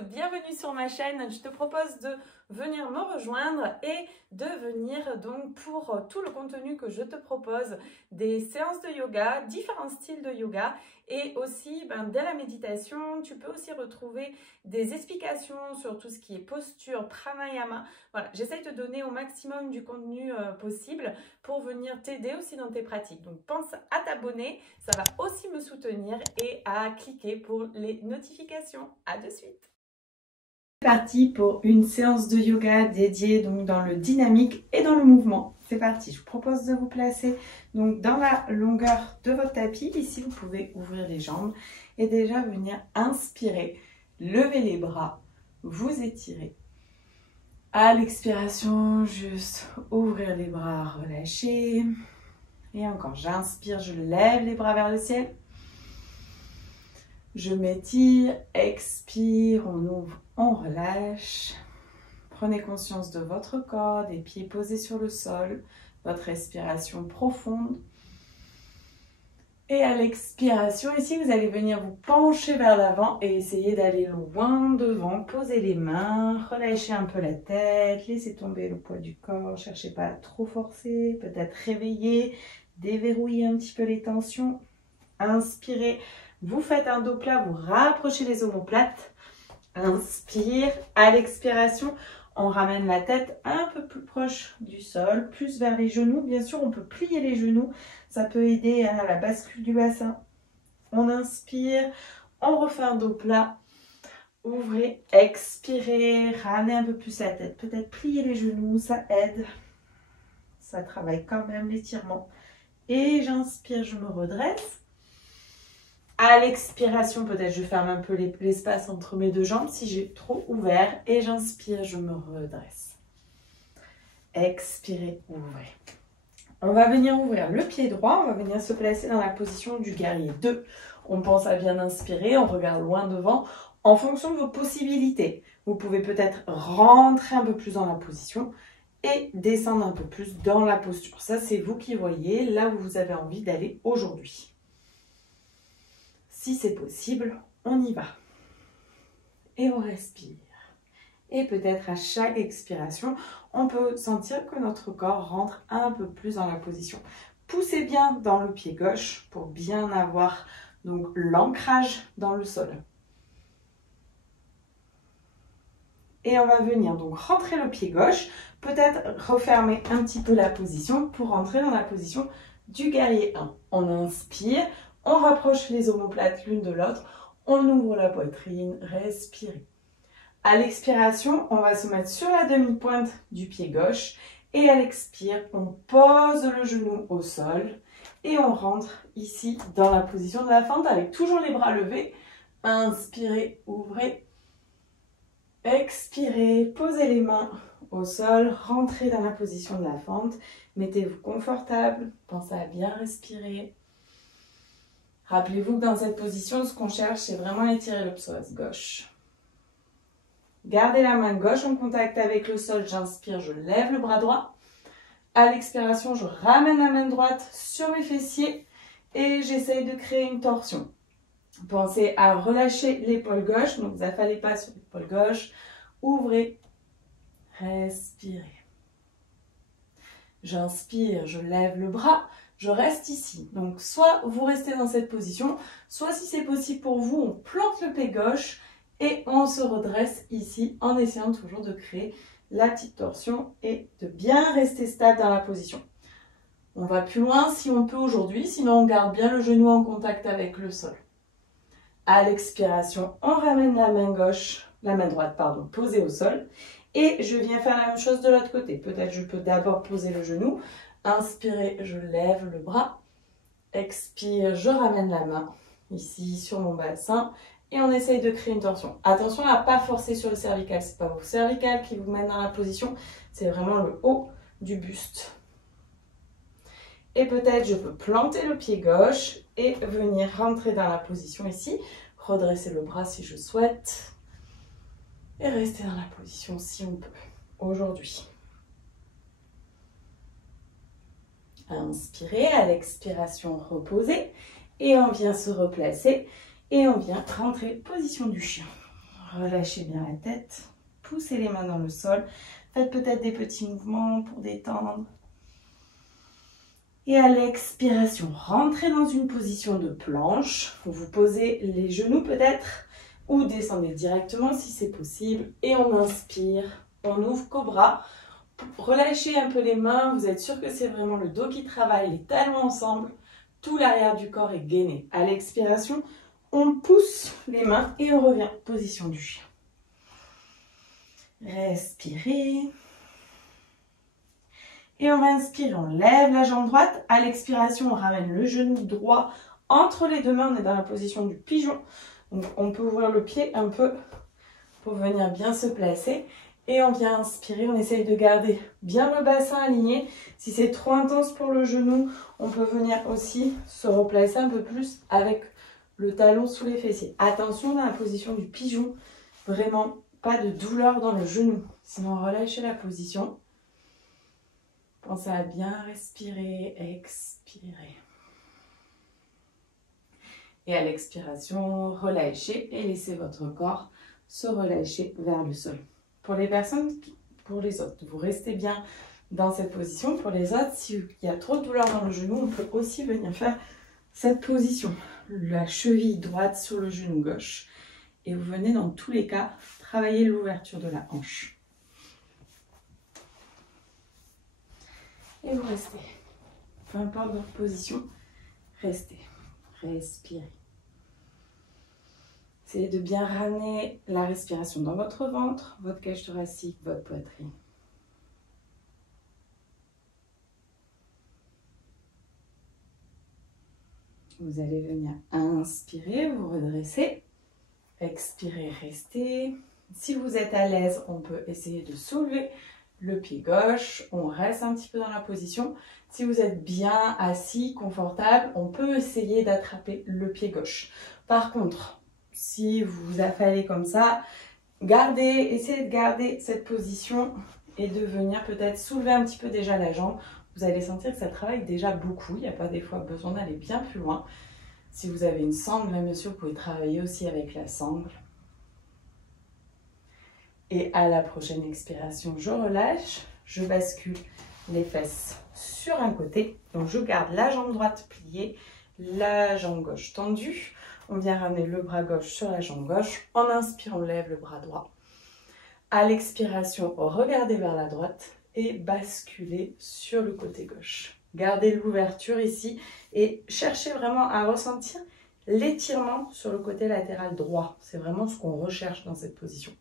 Bienvenue sur ma chaîne, je te propose de venir me rejoindre et de venir donc pour tout le contenu que je te propose, des séances de yoga, différents styles de yoga et aussi dès la méditation, tu peux aussi retrouver des explications sur tout ce qui est posture, pranayama. Voilà, j'essaye de donner au maximum du contenu possible pour venir t'aider aussi dans tes pratiques. Donc pense à t'abonner, ça va aussi me soutenir et à cliquer pour les notifications. À de suite. C'est parti pour une séance de yoga dédiée donc dans le dynamique et dans le mouvement. C'est parti, je vous propose de vous placer donc dans la longueur de votre tapis. Ici, vous pouvez ouvrir les jambes et déjà venir inspirer, lever les bras, vous étirer. À l'expiration, juste ouvrir les bras, relâcher. Et encore, j'inspire, je lève les bras vers le ciel. Je m'étire, expire, on ouvre, on relâche. Prenez conscience de votre corps, des pieds posés sur le sol, votre respiration profonde. Et à l'expiration, ici, vous allez venir vous pencher vers l'avant et essayer d'aller loin devant. Posez les mains, relâchez un peu la tête, laissez tomber le poids du corps. Cherchez pas à trop forcer, peut-être réveiller, déverrouiller un petit peu les tensions. Inspirez. Vous faites un dos plat, vous rapprochez les omoplates. Inspire. À l'expiration, on ramène la tête un peu plus proche du sol, plus vers les genoux. Bien sûr, on peut plier les genoux. Ça peut aider à la bascule du bassin. On inspire. On refait un dos plat. Ouvrez, expirez. Ramenez un peu plus la tête. Peut-être plier les genoux, ça aide. Ça travaille quand même l'étirement. Et j'inspire, je me redresse. À l'expiration, peut-être je ferme un peu l'espace entre mes deux jambes si j'ai trop ouvert. Et j'inspire, je me redresse. Expirez, ouvrez. On va venir ouvrir le pied droit. On va venir se placer dans la position du guerrier 2. On pense à bien inspirer. On regarde loin devant. En fonction de vos possibilités, vous pouvez peut-être rentrer un peu plus dans la position et descendre un peu plus dans la posture. Ça, c'est vous qui voyez là où vous avez envie d'aller aujourd'hui. Si c'est possible, on y va. Et on respire. Et peut-être à chaque expiration, on peut sentir que notre corps rentre un peu plus dans la position. Poussez bien dans le pied gauche pour bien avoir donc l'ancrage dans le sol. Et on va venir donc rentrer le pied gauche, peut-être refermer un petit peu la position pour rentrer dans la position du guerrier 1. On inspire. On rapproche les omoplates l'une de l'autre. On ouvre la poitrine. Respirez. À l'expiration, on va se mettre sur la demi-pointe du pied gauche. Et à l'expire, on pose le genou au sol. Et on rentre ici dans la position de la fente avec toujours les bras levés. Inspirez, ouvrez. Expirez, posez les mains au sol. Rentrez dans la position de la fente. Mettez-vous confortable. Pensez à bien respirer. Rappelez-vous que dans cette position, ce qu'on cherche, c'est vraiment étirer le psoas gauche. Gardez la main gauche en contact avec le sol. J'inspire, je lève le bras droit. À l'expiration, je ramène la main droite sur mes fessiers et j'essaye de créer une torsion. Pensez à relâcher l'épaule gauche, donc vous affalez pas sur l'épaule gauche. Ouvrez, respirez. J'inspire, je lève le bras. Je reste ici. Donc, soit vous restez dans cette position, soit si c'est possible pour vous, on plante le pied gauche et on se redresse ici en essayant toujours de créer la petite torsion et de bien rester stable dans la position. On va plus loin si on peut aujourd'hui, sinon on garde bien le genou en contact avec le sol. À l'expiration, on ramène la main droite, posée au sol et je viens faire la même chose de l'autre côté. Peut-être je peux d'abord poser le genou. Inspirez, je lève le bras. Expire, je ramène la main ici sur mon bassin et on essaye de créer une torsion. Attention à ne pas forcer sur le cervical. Ce n'est pas vos cervicales qui vous mènent dans la position, c'est vraiment le haut du buste. Et peut-être je peux planter le pied gauche et venir rentrer dans la position ici. Redresser le bras si je souhaite. Et rester dans la position si on peut aujourd'hui. Inspirez, à l'expiration, reposez. Et on vient se replacer. Et on vient rentrer position du chien. Relâchez bien la tête. Poussez les mains dans le sol. Faites peut-être des petits mouvements pour détendre. Et à l'expiration, rentrez dans une position de planche. Vous posez les genoux peut-être ou descendez directement si c'est possible. Et on inspire, on ouvre cobra. Relâchez un peu les mains. Vous êtes sûr que c'est vraiment le dos qui travaille, les talons ensemble. Tout l'arrière du corps est gainé. À l'expiration, on pousse les mains et on revient. Position du chien. Respirez. Et on va inspirer, on lève la jambe droite. À l'expiration, on ramène le genou droit entre les deux mains. On est dans la position du pigeon. Donc on peut ouvrir le pied un peu pour venir bien se placer. Et on vient inspirer, on essaye de garder bien le bassin aligné. Si c'est trop intense pour le genou, on peut venir aussi se replacer un peu plus avec le talon sous les fessiers. Attention dans la position du pigeon, vraiment pas de douleur dans le genou. Sinon relâchez la position. Pensez à bien respirer, expirer. Et à l'expiration, relâchez et laissez votre corps se relâcher vers le sol. Pour les personnes, pour les autres, vous restez bien dans cette position. Pour les autres, s'il y a trop de douleur dans le genou, on peut aussi venir faire cette position. La cheville droite sur le genou gauche. Et vous venez dans tous les cas travailler l'ouverture de la hanche. Et vous restez. Peu importe votre position, restez. Respirez. Essayez de bien ramener la respiration dans votre ventre, votre cage thoracique, votre poitrine. Vous allez venir inspirer, vous redresser. Expirez, restez. Si vous êtes à l'aise, on peut essayer de soulever le pied gauche. On reste un petit peu dans la position. Si vous êtes bien assis, confortable, on peut essayer d'attraper le pied gauche. Par contre, si vous vous affalez comme ça, essayez de garder cette position et de venir peut-être soulever un petit peu déjà la jambe. Vous allez sentir que ça travaille déjà beaucoup. Il n'y a pas des fois besoin d'aller bien plus loin. Si vous avez une sangle, bien sûr, vous pouvez travailler aussi avec la sangle. Et à la prochaine expiration, je relâche. Je bascule les fesses sur un côté. Donc, je garde la jambe droite pliée, la jambe gauche tendue. On vient ramener le bras gauche sur la jambe gauche. En inspirant, on lève le bras droit. À l'expiration, regardez vers la droite et basculez sur le côté gauche. Gardez l'ouverture ici et cherchez vraiment à ressentir l'étirement sur le côté latéral droit. C'est vraiment ce qu'on recherche dans cette position.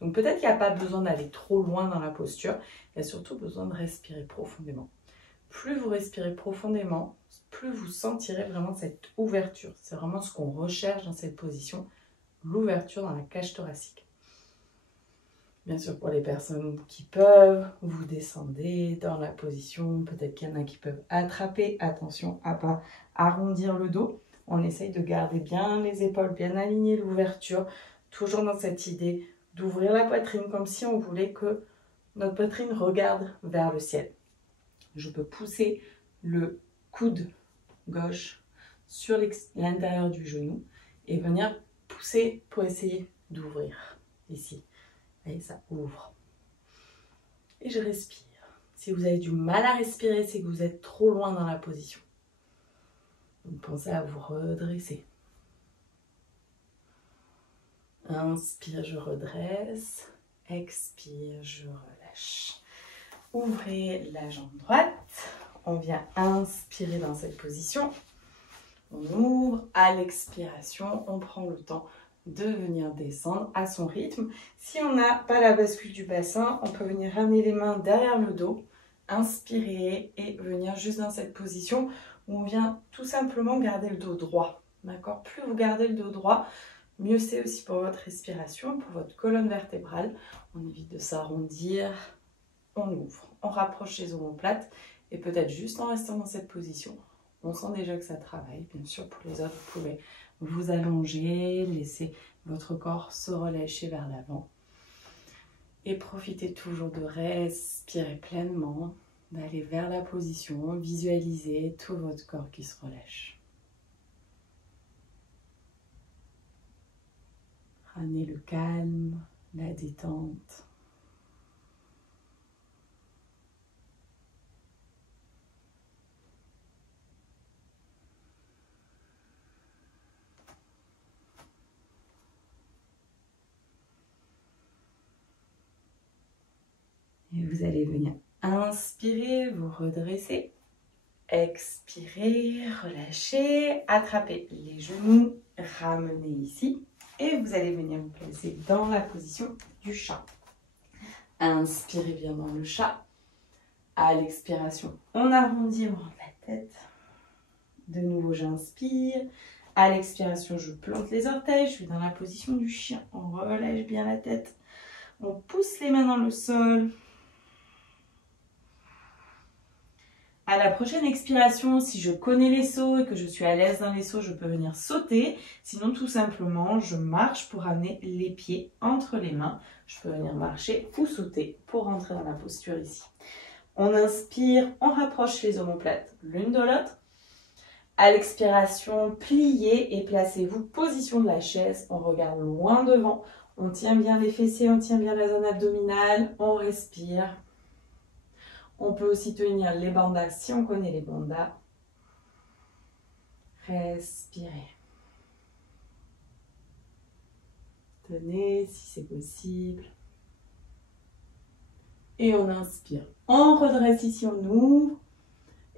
Donc peut-être qu'il n'y a pas besoin d'aller trop loin dans la posture, il y a surtout besoin de respirer profondément. Plus vous respirez profondément, plus vous sentirez vraiment cette ouverture. C'est vraiment ce qu'on recherche dans cette position, l'ouverture dans la cage thoracique. Bien sûr, pour les personnes qui peuvent, vous descendez dans la position. Peut-être qu'il y en a qui peuvent attraper. Attention à ne pas arrondir le dos. On essaye de garder bien les épaules, bien aligner l'ouverture. Toujours dans cette idée d'ouvrir la poitrine comme si on voulait que notre poitrine regarde vers le ciel. Je peux pousser le coude gauche sur l'intérieur du genou et venir pousser pour essayer d'ouvrir ici. Et ça ouvre. Et je respire. Si vous avez du mal à respirer, c'est que vous êtes trop loin dans la position. Donc pensez à vous redresser. Inspire, je redresse. Expire, je relâche. Ouvrez la jambe droite. On vient inspirer dans cette position. On ouvre. À l'expiration, on prend le temps de venir descendre à son rythme. Si on n'a pas la bascule du bassin, on peut venir ramener les mains derrière le dos, inspirer et venir juste dans cette position où on vient tout simplement garder le dos droit. D'accord ? Plus vous gardez le dos droit, mieux c'est aussi pour votre respiration, pour votre colonne vertébrale. On évite de s'arrondir, on ouvre, on rapproche les omoplates et peut-être juste en restant dans cette position, on sent déjà que ça travaille. Bien sûr, pour les autres, vous pouvez vous allonger, laisser votre corps se relâcher vers l'avant. Et profitez toujours de respirer pleinement, d'aller vers la position, visualisez tout votre corps qui se relâche. Ramenez le calme, la détente. Et vous allez venir inspirer, vous redresser. Expirez, relâchez, attrapez les genoux, ramenez ici. Et vous allez venir vous placer dans la position du chat. Inspirez bien dans le chat. À l'expiration, on arrondit, on rentre la tête. De nouveau, j'inspire. À l'expiration, je plante les orteils. Je suis dans la position du chien. On relâche bien la tête. On pousse les mains dans le sol. À la prochaine expiration, si je connais les sauts et que je suis à l'aise dans les sauts, je peux venir sauter. Sinon, tout simplement, je marche pour amener les pieds entre les mains. Je peux venir marcher ou sauter pour rentrer dans la posture ici. On inspire, on rapproche les omoplates l'une de l'autre. À l'expiration, pliez et placez-vous position de la chaise. On regarde loin devant. On tient bien les fessiers, on tient bien la zone abdominale. On respire. On peut aussi tenir les bandas si on connaît les bandas. Respirez. Tenez si c'est possible. Et on inspire. On redresse ici, on ouvre.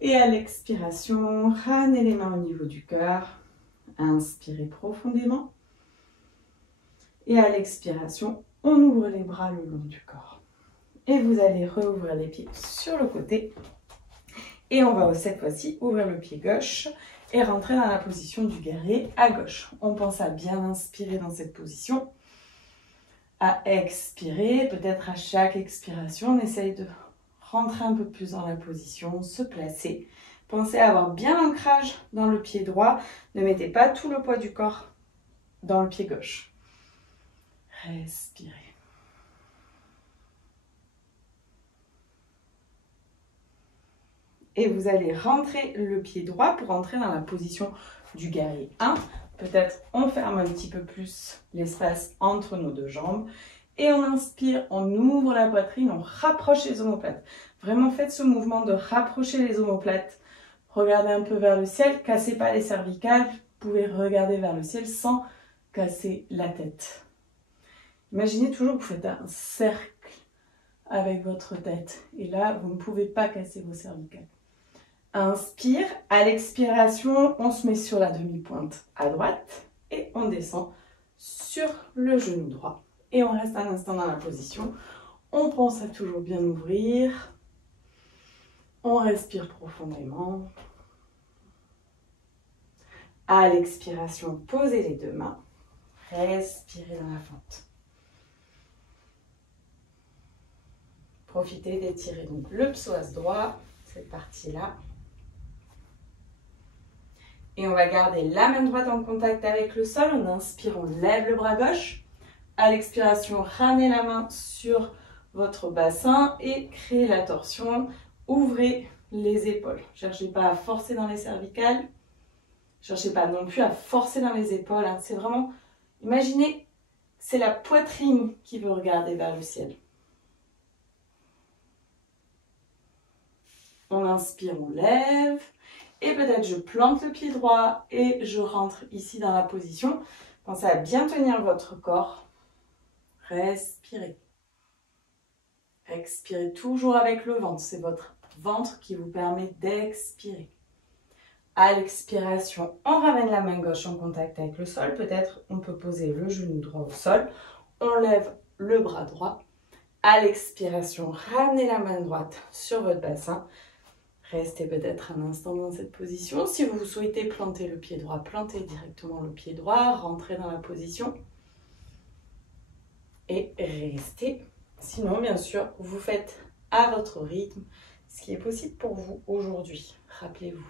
Et à l'expiration, ramenez les mains au niveau du cœur. Inspirez profondément. Et à l'expiration, on ouvre les bras le long du corps. Et vous allez rouvrir les pieds sur le côté. Et on va cette fois-ci ouvrir le pied gauche et rentrer dans la position du guerrier à gauche. On pense à bien inspirer dans cette position. À expirer, peut-être à chaque expiration, on essaye de rentrer un peu plus dans la position, se placer. Pensez à avoir bien l'ancrage dans le pied droit. Ne mettez pas tout le poids du corps dans le pied gauche. Respirez. Et vous allez rentrer le pied droit pour entrer dans la position du guerrier 1. Peut-être on ferme un petit peu plus l'espace entre nos deux jambes. Et on inspire, on ouvre la poitrine, on rapproche les omoplates. Vraiment faites ce mouvement de rapprocher les omoplates. Regardez un peu vers le ciel, cassez pas les cervicales. Vous pouvez regarder vers le ciel sans casser la tête. Imaginez toujours que vous faites un cercle avec votre tête. Et là, vous ne pouvez pas casser vos cervicales. Inspire, à l'expiration, on se met sur la demi-pointe à droite et on descend sur le genou droit. Et on reste un instant dans la position. On pense à toujours bien ouvrir. On respire profondément. À l'expiration, posez les deux mains. Respirez dans la fente. Profitez d'étirer donc le psoas droit, cette partie-là. Et on va garder la main droite en contact avec le sol. On inspire, on lève le bras gauche. À l'expiration, ramenez la main sur votre bassin et créez la torsion. Ouvrez les épaules. Ne cherchez pas à forcer dans les cervicales. Ne cherchez pas non plus à forcer dans les épaules. C'est vraiment, imaginez, c'est la poitrine qui veut regarder vers le ciel. On inspire, on lève. Et peut-être je plante le pied droit et je rentre ici dans la position. Pensez à bien tenir votre corps. Respirez. Expirez toujours avec le ventre. C'est votre ventre qui vous permet d'expirer. À l'expiration, on ramène la main gauche en contact avec le sol. Peut-être on peut poser le genou droit au sol. On lève le bras droit. À l'expiration, ramenez la main droite sur votre bassin. Restez peut-être un instant dans cette position. Si vous souhaitez planter le pied droit, plantez directement le pied droit. Rentrez dans la position. Et restez. Sinon, bien sûr, vous faites à votre rythme ce qui est possible pour vous aujourd'hui. Rappelez-vous,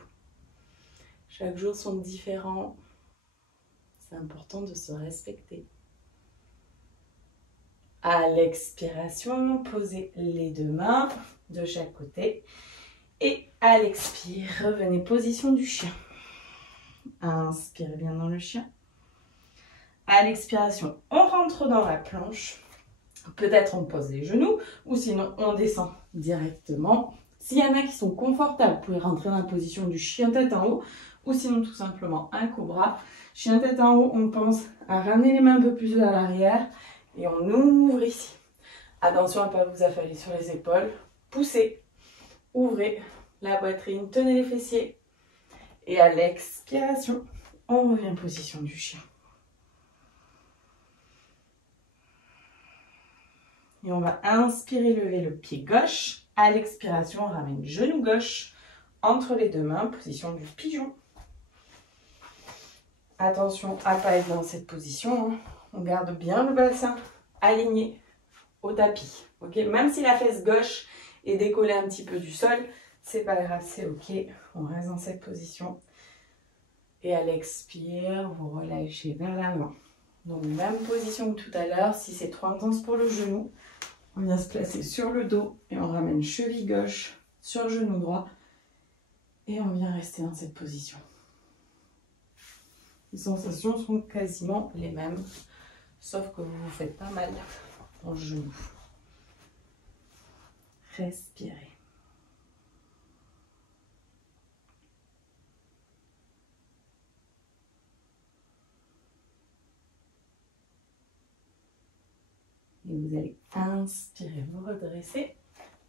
chaque jour sont différents. C'est important de se respecter. À l'expiration, posez les deux mains de chaque côté. Et à l'expire, revenez position du chien. Inspirez bien dans le chien. À l'expiration, on rentre dans la planche. Peut-être on pose les genoux ou sinon on descend directement. S'il y en a qui sont confortables, vous pouvez rentrer dans la position du chien tête en haut ou sinon tout simplement un cobra. Chien tête en haut, on pense à ramener les mains un peu plus vers l'arrière et on ouvre ici. Attention à ne pas vous affaler sur les épaules. Poussez, ouvrez la poitrine, tenez les fessiers. Et à l'expiration, on revient en position du chien. Et on va inspirer, lever le pied gauche. À l'expiration, on ramène genou gauche entre les deux mains, position du pigeon. Attention à ne pas être dans cette position. On garde bien le bassin aligné au tapis. Okay, même si la fesse gauche est décollée un petit peu du sol, c'est pas grave, c'est ok. On reste dans cette position. Et à l'expire, vous relâchez vers l'avant. Donc même position que tout à l'heure. Si c'est trop intense pour le genou, on vient se placer sur le dos et on ramène cheville gauche sur genou droit. Et on vient rester dans cette position. Les sensations sont quasiment les mêmes, sauf que vous vous faites pas mal dans le genou. Respirez. Et vous allez inspirer, vous redresser.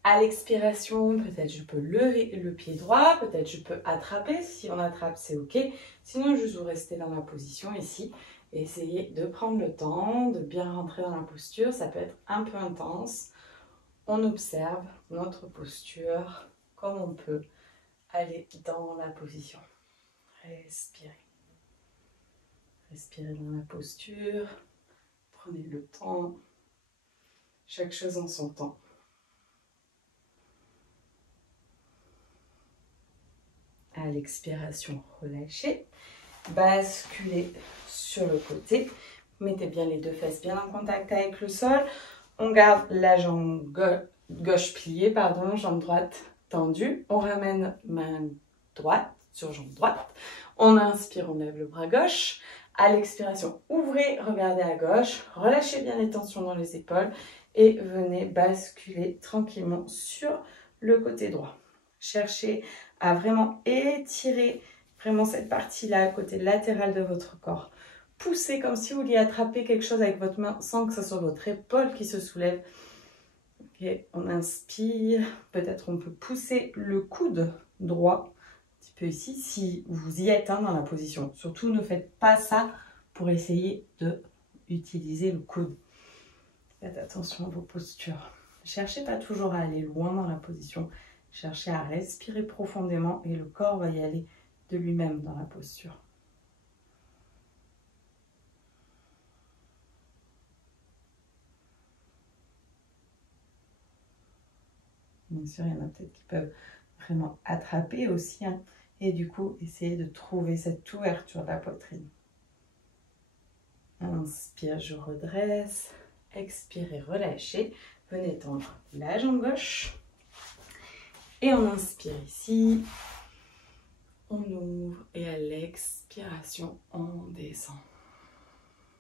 À l'expiration, peut-être je peux lever le pied droit, peut-être je peux attraper. Si on attrape, c'est ok. Sinon, juste vous restez dans la position ici. Et essayez de prendre le temps, de bien rentrer dans la posture. Ça peut être un peu intense. On observe notre posture comme on peut aller dans la position. Respirez. Respirez dans la posture. Prenez le temps. Chaque chose en son temps. À l'expiration, relâchez. Basculez sur le côté. Mettez bien les deux fesses bien en contact avec le sol. On garde la jambe gauche pliée, jambe droite tendue. On ramène main droite sur jambe droite. On inspire, on lève le bras gauche. À l'expiration, ouvrez, regardez à gauche. Relâchez bien les tensions dans les épaules. Et venez basculer tranquillement sur le côté droit. Cherchez à vraiment étirer vraiment cette partie-là, côté latéral de votre corps. Poussez comme si vous vouliez attraper quelque chose avec votre main sans que ce soit votre épaule qui se soulève. Okay, on inspire. Peut-être on peut pousser le coude droit un petit peu ici si vous y êtes dans la position. Surtout ne faites pas ça pour essayer d'utiliser le coude. Faites attention à vos postures. Cherchez pas toujours à aller loin dans la position. Cherchez à respirer profondément et le corps va y aller de lui-même dans la posture. Bien sûr, il y en a peut-être qui peuvent vraiment attraper aussi. Et du coup, essayer de trouver cette ouverture de la poitrine. Inspire, je redresse. Expirez, relâchez. Venez tendre la jambe gauche. Et on inspire ici. On ouvre et à l'expiration, on descend.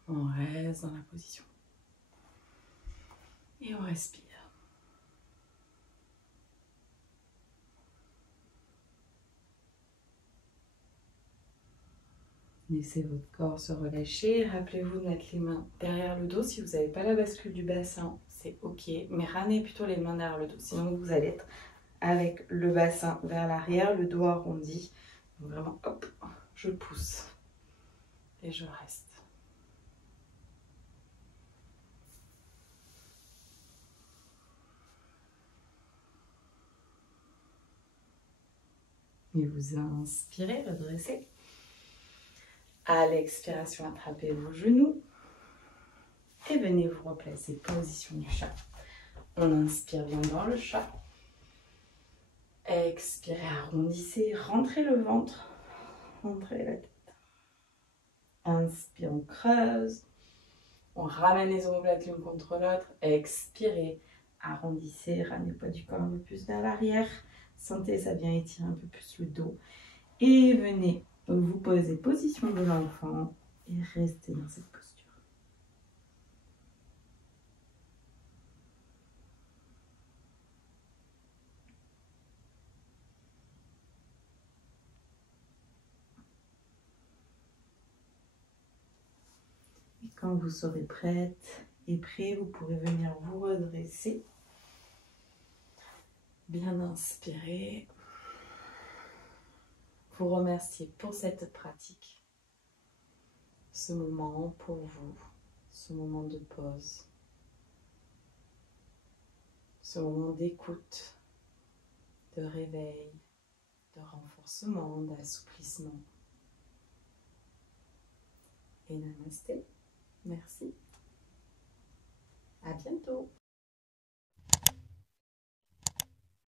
On reste dans la position. Et on respire. Laissez votre corps se relâcher. Rappelez-vous de mettre les mains derrière le dos. Si vous n'avez pas la bascule du bassin, c'est ok. Mais ramenez plutôt les mains derrière le dos. Sinon, vous allez être avec le bassin vers l'arrière, le dos arrondi. Donc vraiment, hop, je pousse. Et je reste. Et vous inspirez, redressez. À l'expiration, attrapez vos genoux. Et venez vous replacer, position du chat. On inspire bien dans le chat. Expirez, arrondissez, rentrez le ventre. Rentrez la tête. Inspire, on creuse. On ramène les omoplates l'une contre l'autre. Expirez, arrondissez, ramenez le poids du corps un peu plus vers l'arrière. Sentez, ça vient étirer un peu plus le dos. Et venez vous poser position de l'enfant et restez dans cette posture. Et quand vous serez prête et prêt, vous pourrez venir vous redresser. Bien inspirer. Vous remercier pour cette pratique. Ce moment pour vous. Ce moment de pause. Ce moment d'écoute, de réveil, de renforcement, d'assouplissement. Et namasté. Merci. À bientôt.